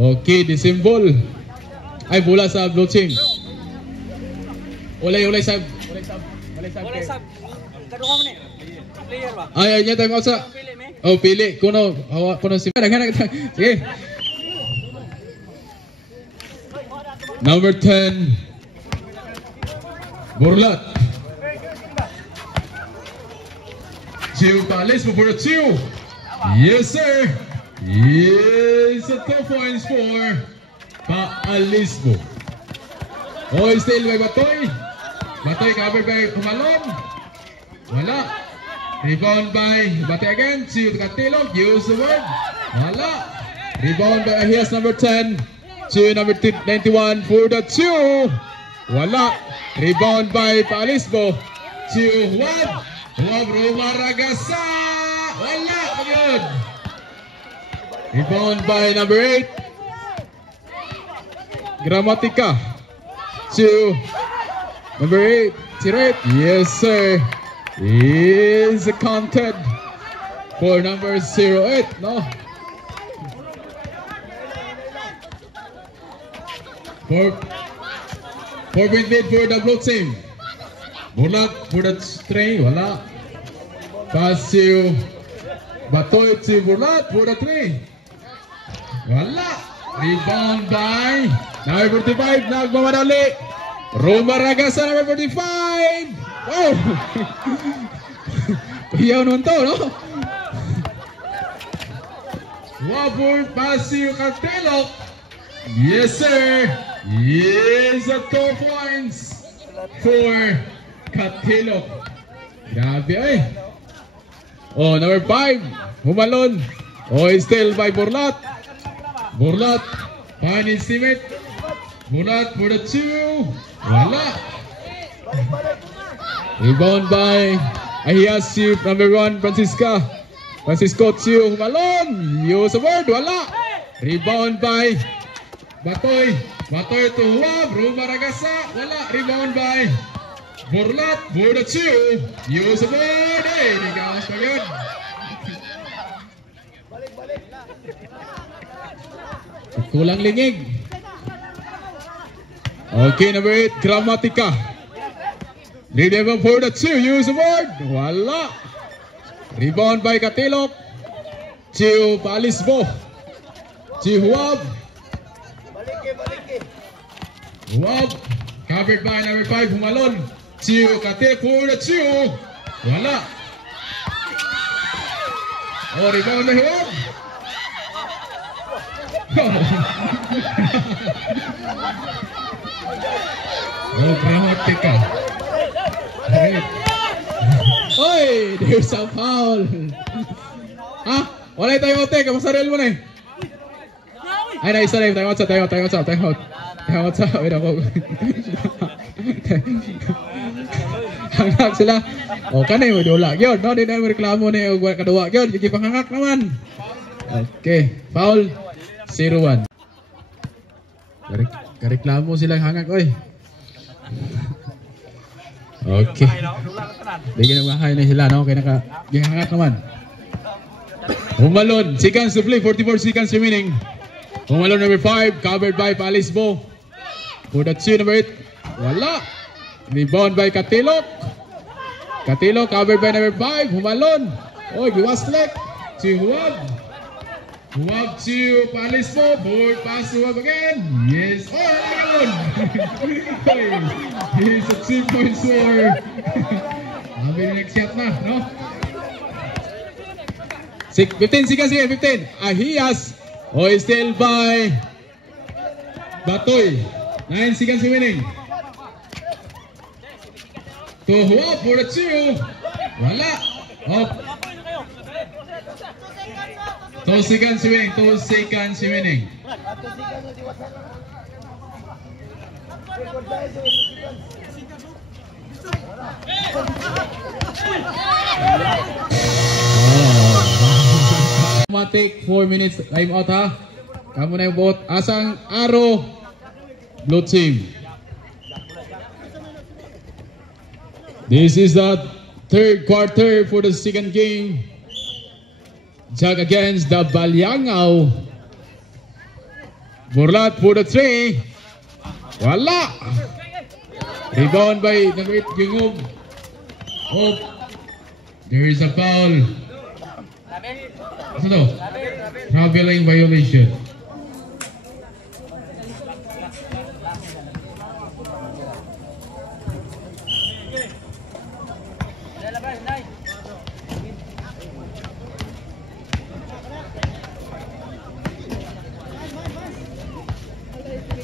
Okay, the symbol. Ay, bola sa blue team. Ulay sab. Kaduha mo ni. Player ba? Ay, nya time out sa. Pili me. Oh, pili kuno si. Sige. Number 10. Burlat. Chiu Palis for the Chiu. Yes, sir. Yes, 2 points for Paalisbo. Oh, still by Batoy. Batoy covered by Pumalon. Wala. Rebound by Batoy again. Chiu Katilog. Use the word. Wala. Rebound by Ahias number 10. Chiu number 91 for the Chiu. Wala. Rebound by Paalisbo. Chiu Juan. Juan Romaragasa. Wala. Good. Rebound by number 8. Gramatika. To number 8. Tiret. Yes, sir. Is counted for number 08. No. Four point lead for the blue team. Bulat for the tray. Wala. Pass to Batoy to Bulat for the tray. Wala. Rebound by number 45. Nagmamadali. Romaragasa number 45. Oh. Iyaw nun to, no? Wabur Pasio Cartelok. Yes, sir. Yes, 2 points for Cartelok. Grabe, ay. Oh, number 5. Humalon. Oh, still by Burlat. Burlat, find his teammate. Burlat for the 2. Wala. Rebound by Ahias number 1, Francisco Chiu. Humalon. Use the word. Wala. Rebound by Batoy. Batoy to Huwab. Romaragasa. Wala. Rebound by Burlat for the 2. Use the word. Hey, di kawas pa yun. Kulang lingig. Okay, number 8, Gramatika. Lead level for the 2. Use the word. Wala. Rebound by Katilok. Chiu Paalisbo. Chiu Huwab. Huwab. Covered by number 5, Humalon. Chiu Katilok for the 2. Wala. Oh, rebound by Huwab. Oh, Gramatika. Oy, there's a foul. Ha? Wala tayo ote, kamasaril mo na eh. Ay, na isa na, time out sa. Wait ako. Hangak sila. O, kanay mo, dula. Yun, no, di na yung reklamo na yung kaduwa. Yun, yung panghangak naman. Okay, foul. 0-1. Kareklamo silang hangak, oy. Okay. Bigyan ng bahay na sila, no? Kaya nakahangak naman. Humalon, seconds to play, 44 seconds remaining. Humalon number 5, covered by Paalisbo. For the 2, number 8. Wala. Rebound by Katilok. Katilok, covered by number 5. Humalon. Oy, giwaslek. To Huwab. Huwab to Paalisbo. Board pass to Huwab again. Yes. Oh, Humalon. He's a 2-point scorer. Sabi na next shot na, no? 15 seconds here, 15. Ahias. Oh, still by Batoy. 9 seconds remaining. To Huwab for the 2. Wala. Up. 2 seconds remaining. 2 seconds remaining. Take 4 minutes time out, ha. Kamu na yung bot. Asang Aro Blue Team. This is the third quarter for the second game. Jag against the Balyangaw Burlat for the 3. Wala. Rebound by number 8, Yungub. Oh, there is a foul. Ano to? Traveling violation.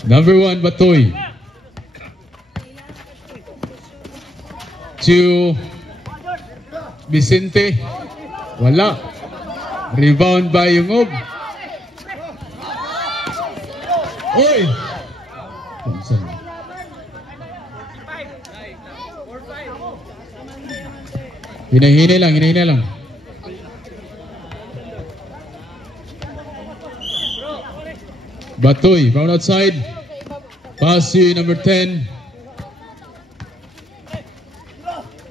Number 1, Batoy. 2, Vicente. Wala. Rebound by Yungub. Oy! Hinay-hinay lang. Batoy, found outside. Pass to number 10.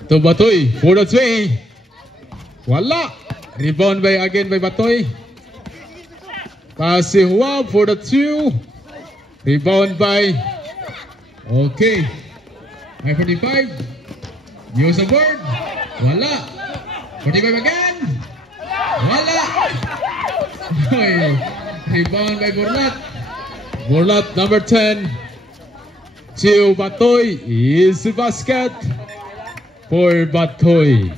To Batoy, for the 3. Wala. Rebound by Batoy. Pass to Huwab for the 2. Rebound by. Okay. 45. Use a word. Wala. 45 again. Wala. Rebound by Burlat. Burlat number 10. To Batoy is the basket for Batoy.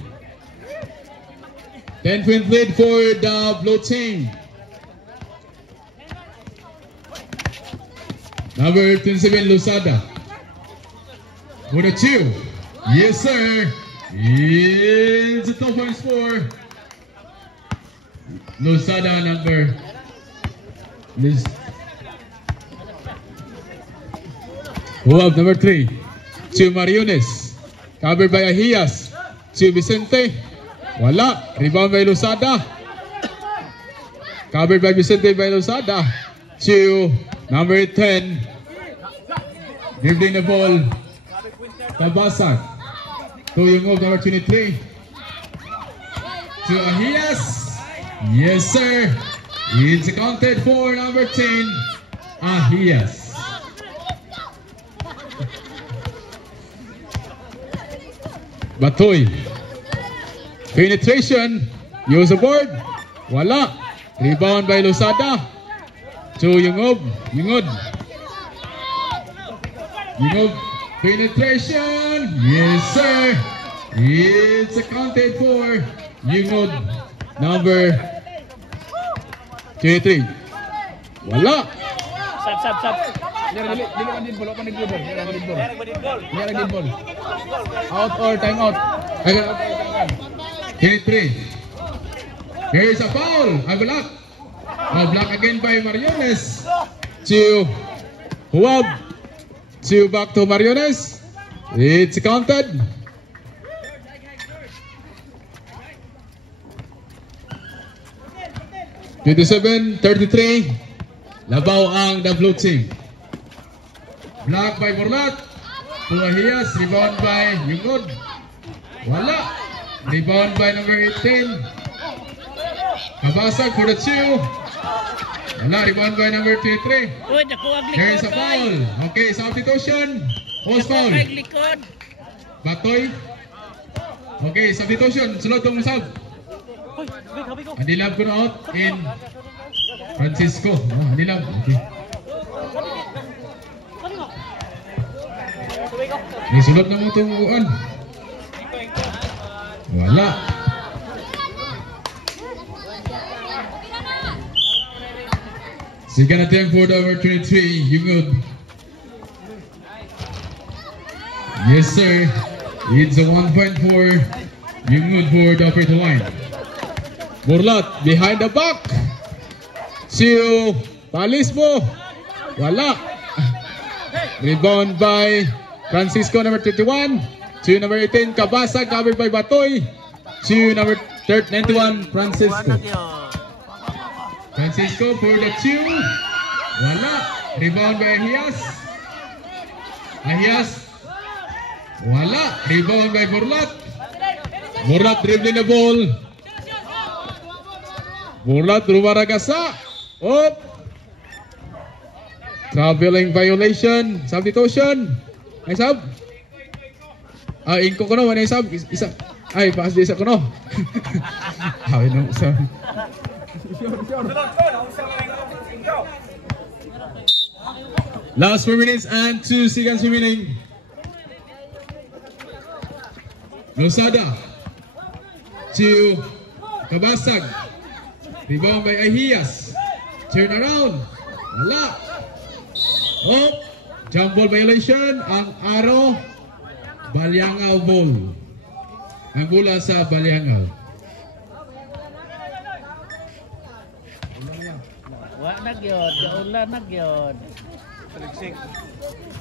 10-point lead for the blue team. Number 27, Lusada. For the 2. Yes, sir. It's a 2 points for Lusada number. Huwab number 3. To Mariones. Covered by Ahias. To Vicente. Wala. Rebound by Lusada. Covered by Vicente by Lusada. To number 10. Dribbling the ball. Tabasag. To Yungub number 23. To Ahias. Yes, sir. It's accounted for number 10. Ahias. Batoy. Penetration. Use the board. Wala. Rebound by Lusada. To Yungub. Yungub. Penetration. Yes, sir. It's accounted for Yungub. Number 23. Wala. Sab. Out or time out. 23. Here is a foul. A block. A block again by Mariones. To Huwab. To back to Mariones. It's counted. (27-33). Labaw ang the blue team. Block by Burlat. To Ahias. Rebound by Yungod. Wala. Rebound by number 18. Kabasag for the 2. Wala. Rebound by number 23. There is a foul. Okay, substitution. Post foul. Batoy. Okay, substitution. Sunod tong sub. Anilab ko na out in Francisco. Anilab. Okay. Isulot na mo itong uan. Wala. Second attempt for the number 23, Yungud. Yes, sir. It's a 1 point for Yungud for the free throw line. Burlat behind the back. To Palismo. Wala. Rebound by Francisco number 31. To number 18, Kabasag, covered by Batoy. To number 91, Francisco. Francisco for the 2. Wala. Rebound by Ahias. Wala. Rebound by Burlat. Burlat dribbling the ball. Burlat Rumaragasa. Op. Traveling violation. Substitution. Ay sub. Inko ko no, wala sub. Isa. Ay, pass di isa ko no. Ay no, sir. Last 4 minutes and 2 seconds remaining. Losada to Kabasag. Rebound by Ahias. Turn around. Wala. Oh, jump ball violation. Ang Aro. Balyangaw ball. Ang bola sa Balyangaw. Wa nagyod, ulan nagyod.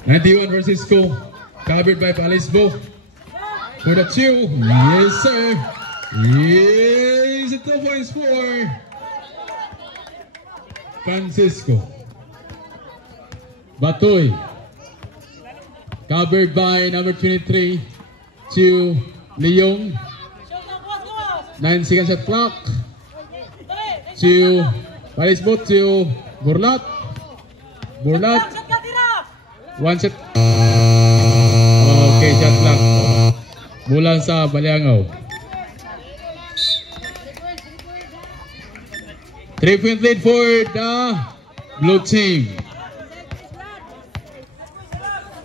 91 Francisco. Covered by Palisbo. For the 2. Yes, sir. Yes, 2 points for Francisco. Batoy. Covered by number 23 to Leong. 9 seconds at clock. To Palisbo to Burlat. Burlat. 1 set. Okay, shot clock. Bulan sa Balyangaw. 3-point lead for the blue team.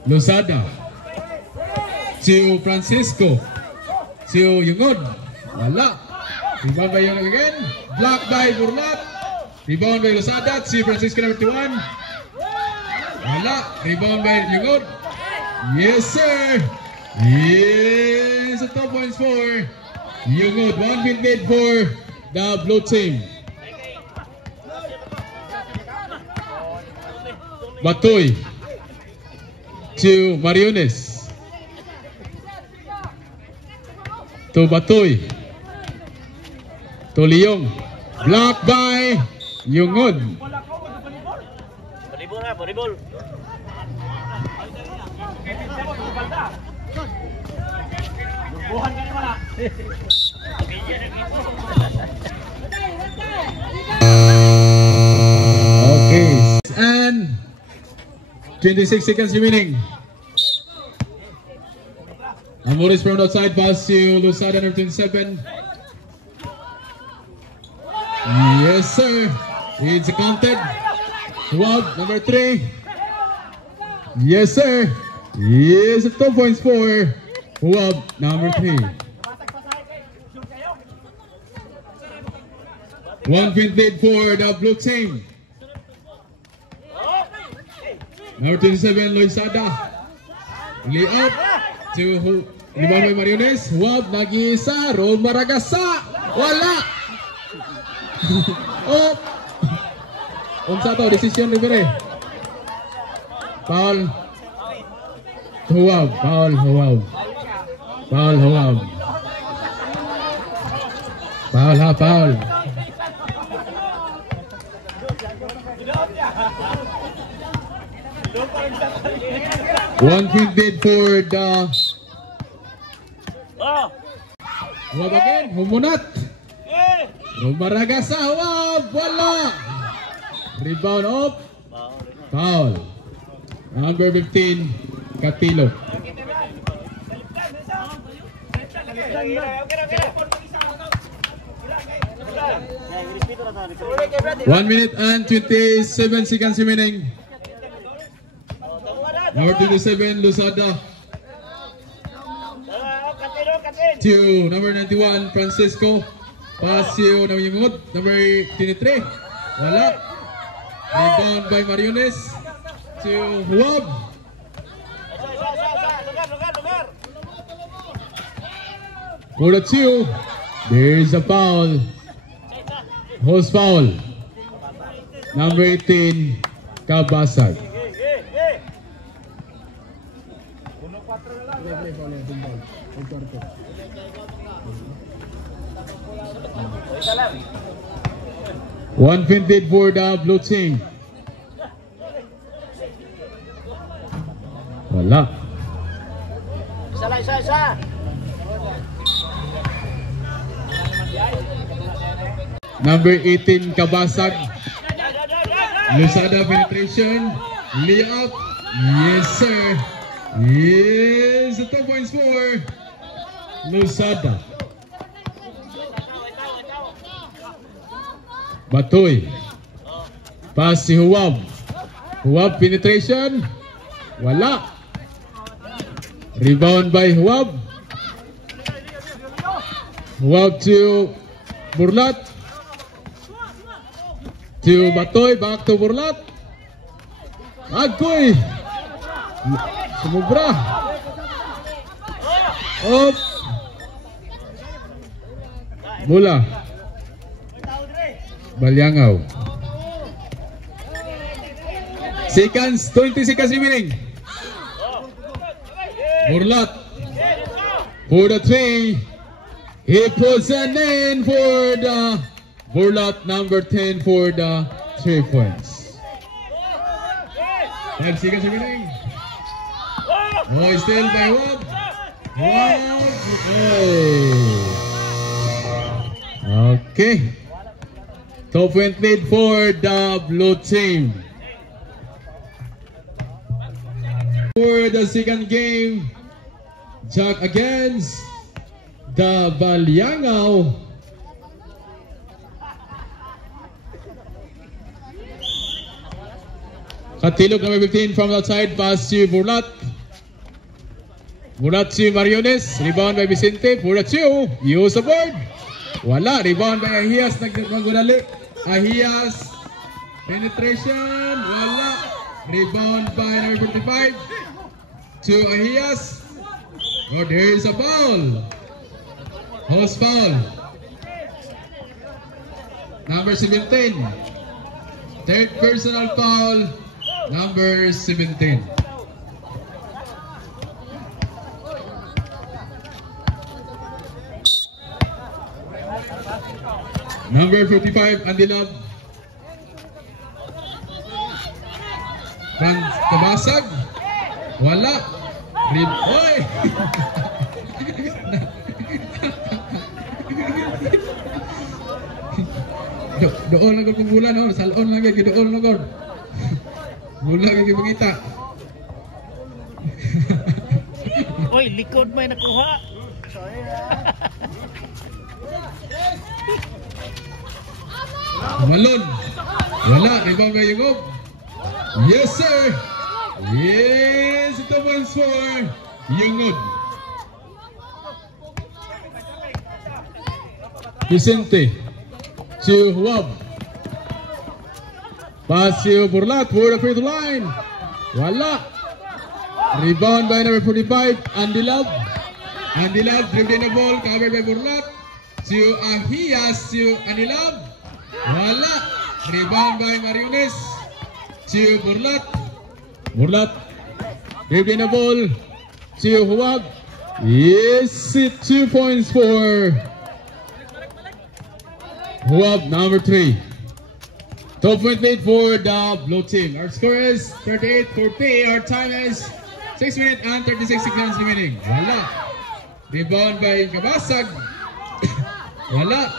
Losada to Francisco to Yungod. Wala. Rebound by Yungod again. Blocked by Burlat. Rebound by Losada to Francisco number 21. Wala. Rebound by Yungod. Yes, sir. Yes, 2 points for Yungod. 1 point lead for the blue team. Batoy to Mariones. To Batoy. To Leong. Blocked by Yungod. Volleyball na, volleyball. Buhan ka naman ah. Okay. And 26 seconds remaining. Amoris from outside pass to Losada number 27. Yes, sir. It's counted. Swab number 3. Yes, sir. Yes, 2 points for Swab number 3. 1 point lead for the blue team. Number 27, Loisada. Lay up to Rebound by Mariones. Wab, nag-iisa. Roll Maragasa. Wala. Oh. Unsa to, decision libre. Foul. Huwab. Foul, Huwab. Foul, Huwab. Foul, ha, foul. One point lead for the Huwab again, humunat. Rumaragasa, Huwab, wala. Rebound up. Foul. Number 15, Katilo. One minute and 27 seconds remaining. Number 27, Losada. To number 91, Francisco. Pass to number 23. Wala. Rebound by Mariones. To Huwab. For the 2, there's a foul. Host foul. Number 18, Kabasag. One point lead for the blue team. Wala. Isa. Number 18, Kabasag. Losada penetration. Layup. Yes, sir. Yes, 2 points for Lusada. Batoy. Pass si Huwab. Huwab penetration. Wala. Rebound by Huwab. Huwab to Burlat. To Batoy. Back to Burlat. Agoy. Sumubra. Up. Mula. Balyangaw. Seconds, 20 seconds remaining. Burlat for the 3. He puts an end for the Burlat, number 10 for the 3 points. 5 seconds remaining. Oh, still by one. Okay. 2-point lead for the blue team. For the second game, Jack against the Balyangaw. Katilog number 15 from outside, pass to Burlat. Burlat to Mariones, rebound by Vicente. Burlat to, use the board. Wala, rebound by Ahias, nagdali. Ahias, penetration, wala. Rebound by number 45 to Ahias. Oh, there is a foul. Host foul. Number 17. Third personal foul. Number 17. Number 45, Andilab. From Tabasag. Wala. Oy! Doon lang kung bulan, no? Salon lang yung doon lang kung. Bulan yung pangita. Oy, likod may nakuha. Sorry. Malon. Wala. Rebound by Yungog. Yes, sir. Yes, 2 points for Yungog. Vicente to Huwab. Pass to Burlat for the free throw line. Wala. Rebound by number 45, Andilab. Andilab dribbling the ball, covered by Burlat. To Ahias to Andilab. Wala. Rebound by Mariones. To Burlat. Burlat dribbling the ball. To Huwab. Yes, 2 points for Huwab, number 3. 12-point lead for the blue team. Our score is 38-40. Our time is 6 minutes and 36 seconds remaining. Wala. Rebound by Kabasag. Wala.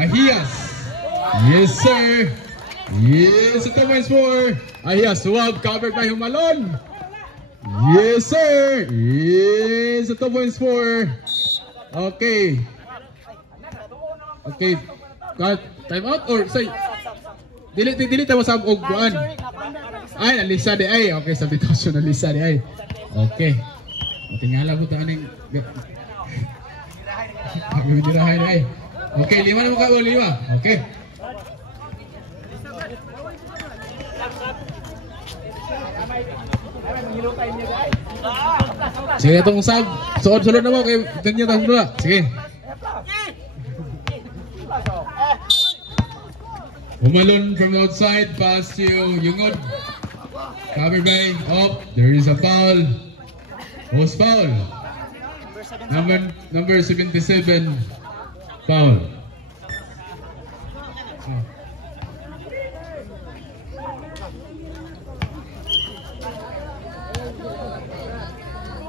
Ahias. Yes, sir. Yes, 2 points for Ahias. Huwab covered by Humalon. Yes, sir. Yes, 2 points for. Okay. Okay. Time out or say dili tayo sa ugbuan. Ay, nalisa di ay. Okay, substitution nalisa di ay. Okay. Tingala ko ta aning Dirahay ay. Okay, 5 na mo ka 5. Okay. Sige, itong sub. Suod-sulod na mo kay ganyan tayo dula. Sige. Humalon from the outside, pass to Yungod. Covered by, there is a foul. Post foul. Number 77, foul.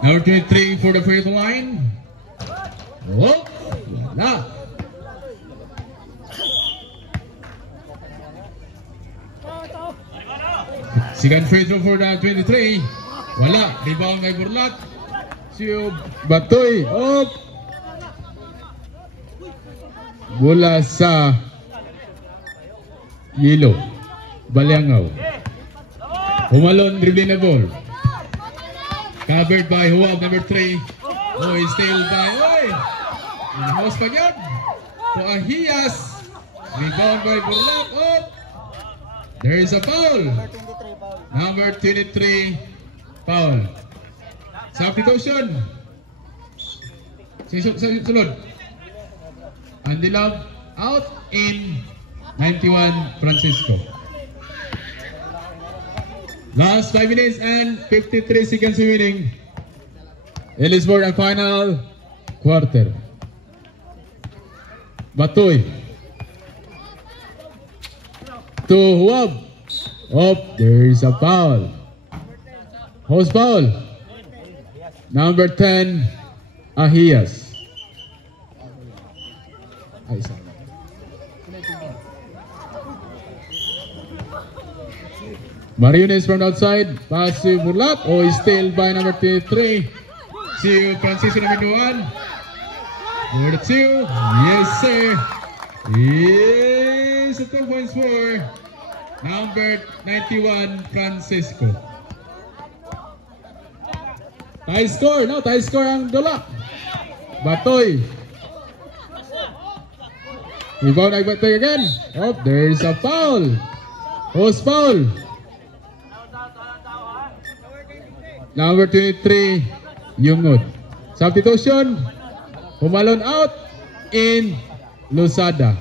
Number 23 for the free throw line. Oh, wala. Second free throw for the 23. Wala. Rebound by Burlat. Si Batoy. Up. Bola sa Yellow. Baliangaw. Humalon, dribbling na ball. Covered by Huwag, number 3. Oh, he's still by. Oy! Hos pa yun. To Ahias. Rebound by Burlat. Oh! There is a foul. Number 23. Foul. Substitution. Sunod. Andy Love out in 91 Francisco. Last 5 minutes and 53 seconds remaining. Ellisburg ang final quarter. Batoy. To Huwab. Up. There's a foul. Host foul. Number 10, Ahias. Ay, sorry. Mariones from outside. Pass to Burlat. Oh, is still by number 3. See Francisco number 1. Number 2. Yes, sir. Yes, 2 points for number 91, Francisco. Tie score. No, tie score ang dula. Batoy. Rebound ay Batoy again. Oh, there's a foul. Host foul. Number 23, Yungod. Substitution, Humalon out in Losada.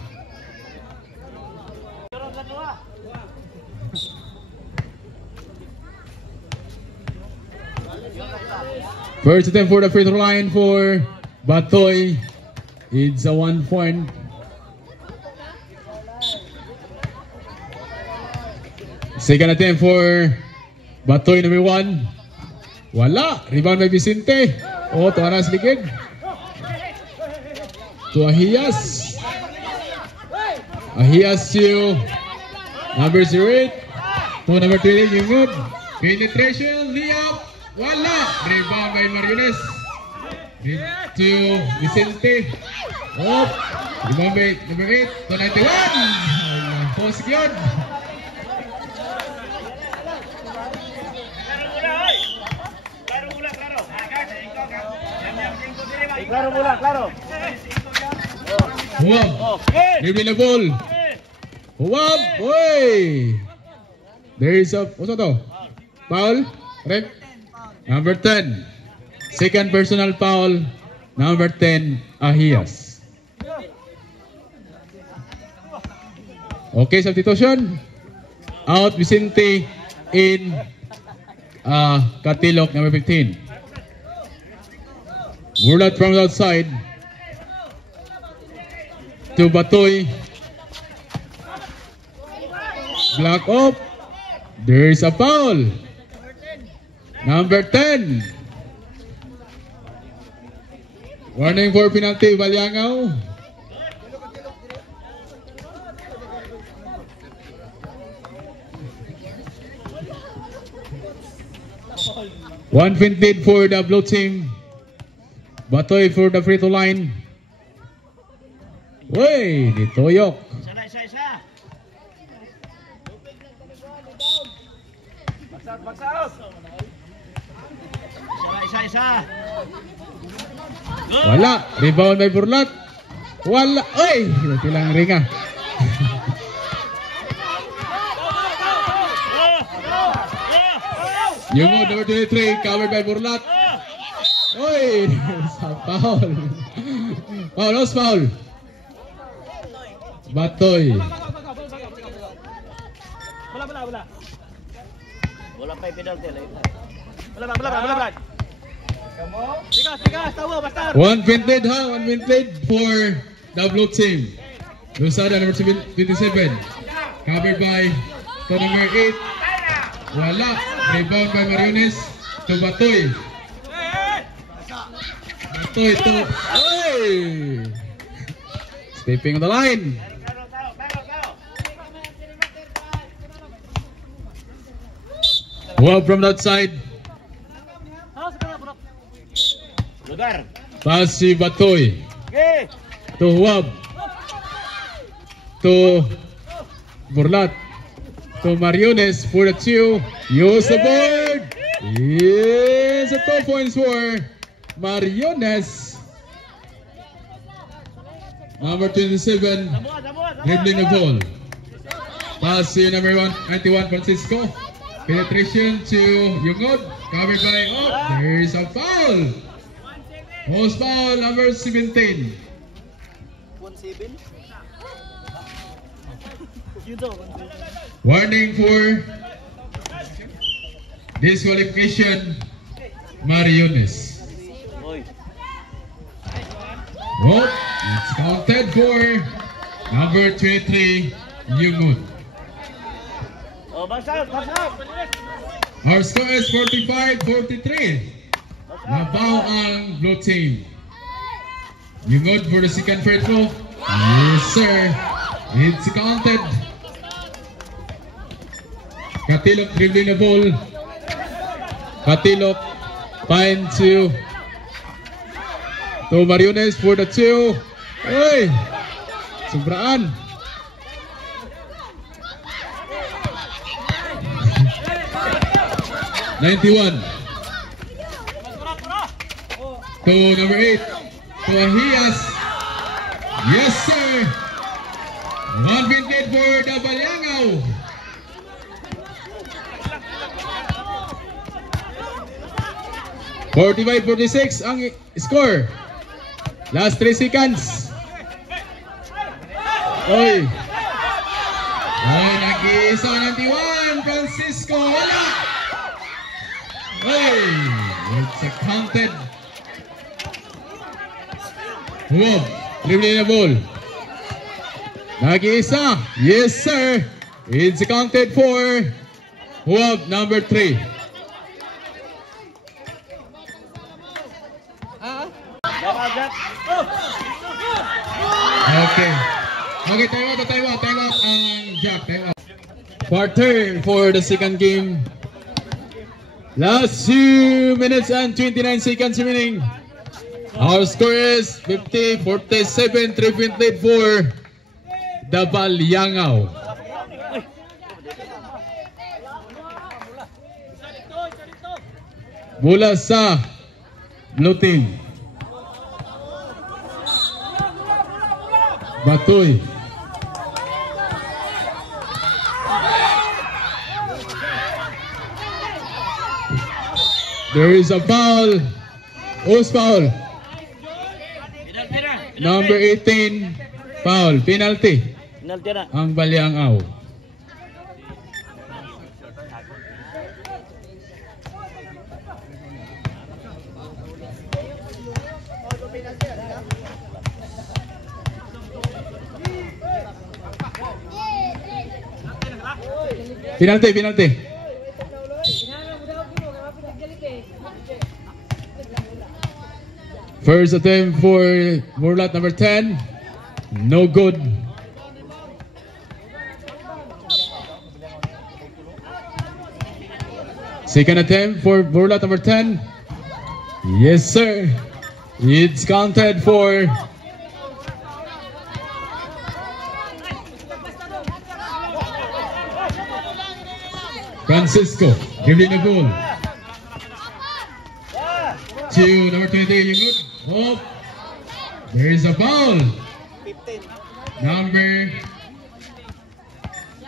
First attempt for the free throw line for Batoy. It's a 1 point. Second attempt for Batoy number 1. Wala. Rebound by Vicente. Oh, to Aras Ligig. To Ahias. Ahias to number 08. To number 20, Yungud. Penetration, layup. Wala. Rebound by Mariones. To Vicente. Oh. Rebound by number 8. To 91. Post yun. Claro mula, claro. Huwag. Dribbling the ball. Huwag. Boy. There is a, what's that? Foul. Correct. Number 10. Second personal foul. Number 10, Ahias. Okay, substitution. Out Vicente in Katilok, number 15. Burlat from the outside to Batoy. Block up. There's a foul. Number 10. Warning for penalty, Baliangaw. One finted for the blue team. Batoy for the free throw line. Wey, ditoyok. Isa. Box out. Isa. Wala. Rebound by Burlat. Wala. Oy, tilang ringa. Yungod, number 23, covered by Burlat. Oy, sa foul. Lost foul. Batoy. Bola. Bola pa penalty. Bola. Tigas, tawo, basta. One finted for the blue team. Losada, number 27. Covered by to number 8. Wala. Rebound by Mariones to Batoy. Batoy to... Oy! Stepping on the line. Well, from that side. Lugar. Pass si Batoy. Okay. To Huwab. To Burlat. To Mariones for the 2. Use the board. Yes, a 2 points for Mariones. Number 27. Dribbling the ball. Pass to number 91 Francisco. Penetration to Yungod. Covered by there is a foul. Post foul number 17. 17. Warning for disqualification Mariones. Oh, it's counted for number 23 Yungod. Oh, box out, box out. Our score is 45-43. Nabaw ang blue team. Yungod for the second free throw. Yes, sir. It's counted. Katilok dribbling the ball. Katilok find to Mariones for the 2. Hey, sobraan. '91 to number 8 to Ahias. Yes, sir. 1 vintage for the Balyangaw. (45-46) ang score. Last 3 seconds. Oy. Oy, nag-iisa ng T1. Francisco, wala. Oy, it's a counted. Huwag, dribbling the ball. Nag-iisa. Yes, sir. It's counted for Huwag, number 3. Okay. Okay, time out ang Jack, time out. Quarter for the second game. Last 2 minutes and 29 seconds remaining. Our score is 50-47, 3-point lead for the Balyangaw. Mula sa blue team. Batoy. There is a foul. Who's foul? Number 18. Foul. Penalty. Penalty na. Ang Balyangaw. Penalty. First attempt for Burlat, number 10. No good. Second attempt for Burlat, number 10. Yes, sir. It's counted for Francisco. Giving the ball to number 23. You good? Oh, there is a foul. 15. Number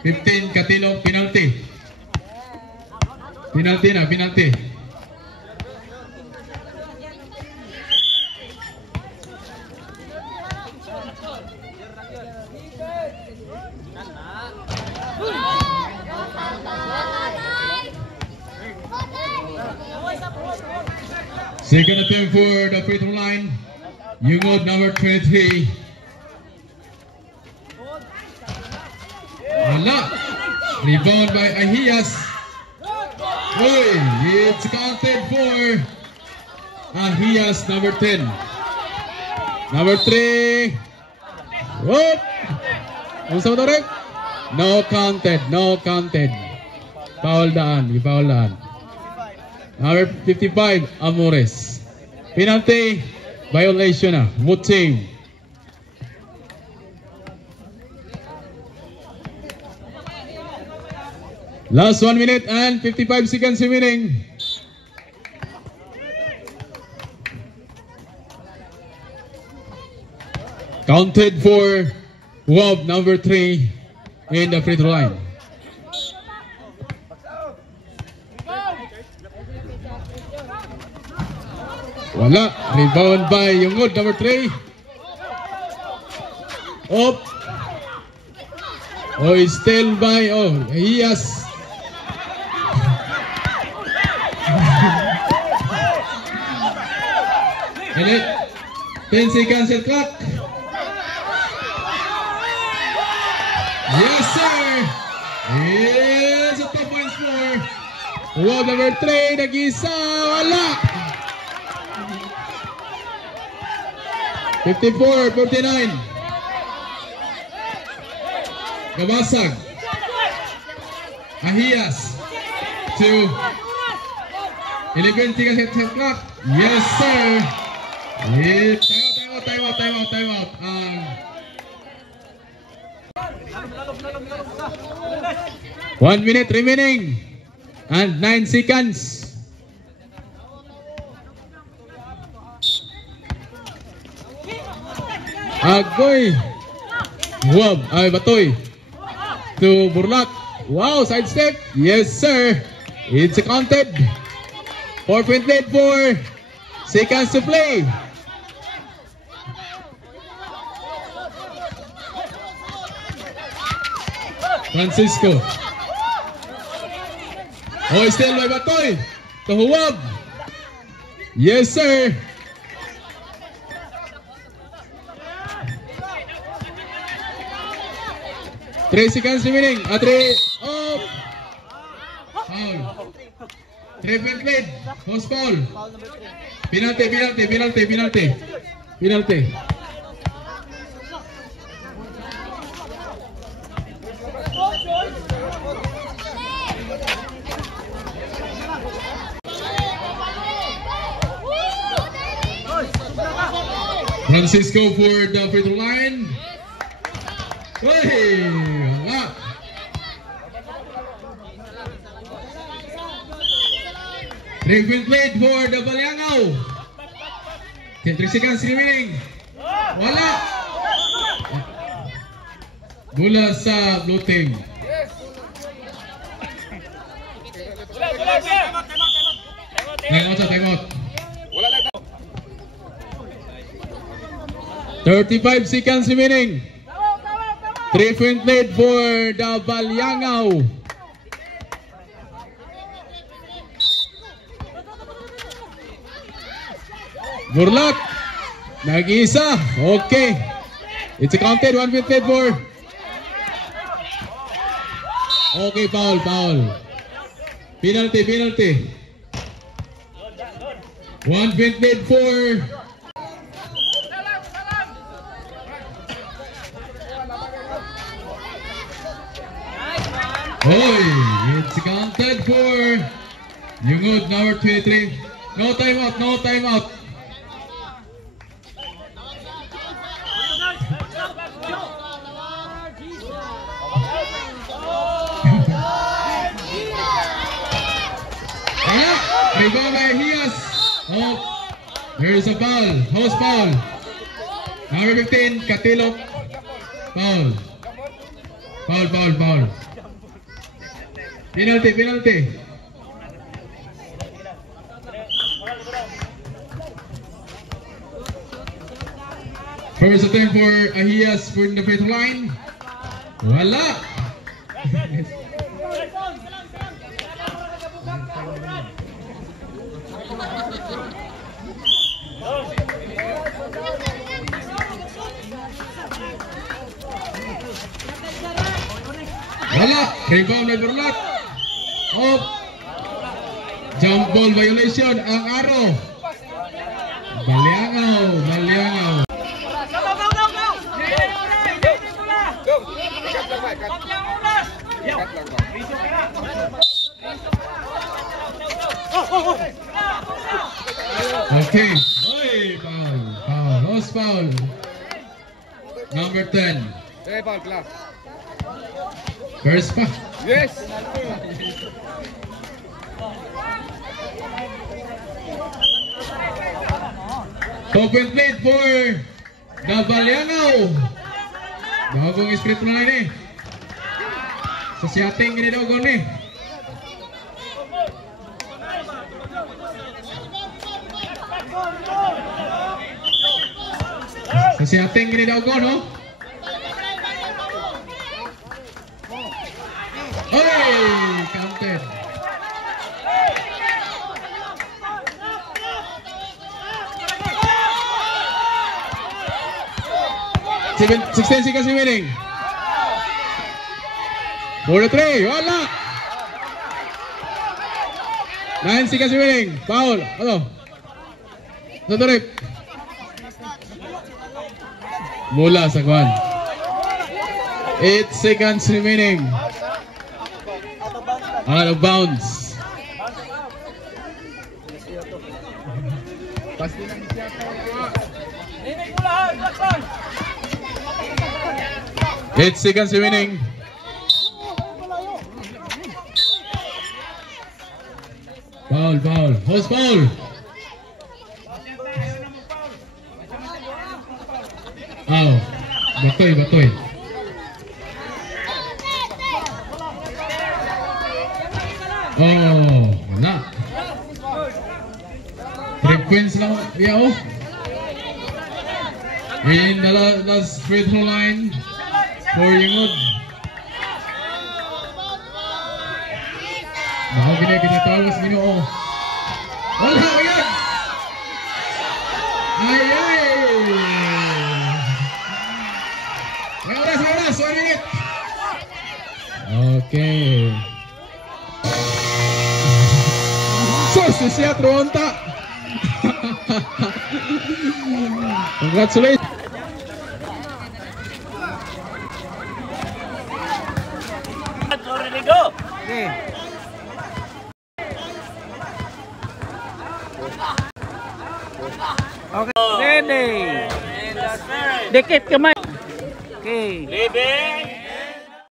15, Katilo, penalty. Penalty. Second attempt for the free throw line. Yungod, number 23. Wala. Rebound by Ahias. Oy, it's counted for Ahias, number 10. Number 3. Whoop. No counted. Foul daan. Foul daan. Number 55, Amores. Penalty. Violation na. Mood team. Last 1 minute and 55 seconds remaining. Counted for Wab number 3 in the free throw line. Wala. Rebound by Yungod number 3. Up. Oh, still by. Oh, he has. Elite. 10 seconds at clock. Yes, sir. It's a 2 points score. Wab number 3. Nag-isa. Wala. 54-49. Gabasag. Ahias. 2. 11 seconds at clock. Yes, sir. Time out. 1 minute remaining and 9 seconds. Agoy. Wab. Ay, Batoy. To Burlak. Wow, side step. Yes, sir. It's counted. 4-point lead, 4 seconds to play. Francisco. Oh, still by Batoy. To Huwab. Yes, sir. Three seconds remaining. 3. Oh. Foul. 3-point lead. Host foul. Penalty. Francisco for the free throw line. Hey, wala. Three-point lead for the Baliangao. 3 seconds remaining. Wala. Bola sa blue team. Time out. 35 seconds remaining. 3-point lead for the Baliangao. Burlak. Nag-isa. Okay. It's counted. 1-point lead for. Okay, foul. Penalty. 1-point lead for. Oy, it's counted for Yungod number 23. No timeout. Rebound by Hias. Oh, there's a foul. Host foul. Number 15, Katilok. Foul. Penalty. First attempt for Ahias for the free throw line. Wala. Rebound by Burlak. Oh. Jump ball violation ang Aro. Baliangao. Okay. Oy, foul. Foul. Lost foul. Number 10. Foul class. First pa. Yes. Open plate for Navalianao. Bagong espiritu na ini. Sa siating gini daw gol ni. Sa siating gini daw gol, no? Oy, counted. Sixteen seconds remaining. 4-3, wala. 9 seconds remaining. Foul. Ano? Tuturip. Mula sa kwan. 8 seconds remaining. Out of bounds. Pasti lang siya to. 8 seconds remaining. Foul, foul. Host foul. Oh, batoy, batoy. Oh, wala. Frequency lang. Yeah, oh. In the last free throw line for Yingud. Baka pinatawas Ginoo. Wala ko yan! Ay, ay! May oras, 1 minute! Okay. Sus, siya Tronta! Congratulations! Okay. Okay, ready. Dikit kamay. Okay. Living.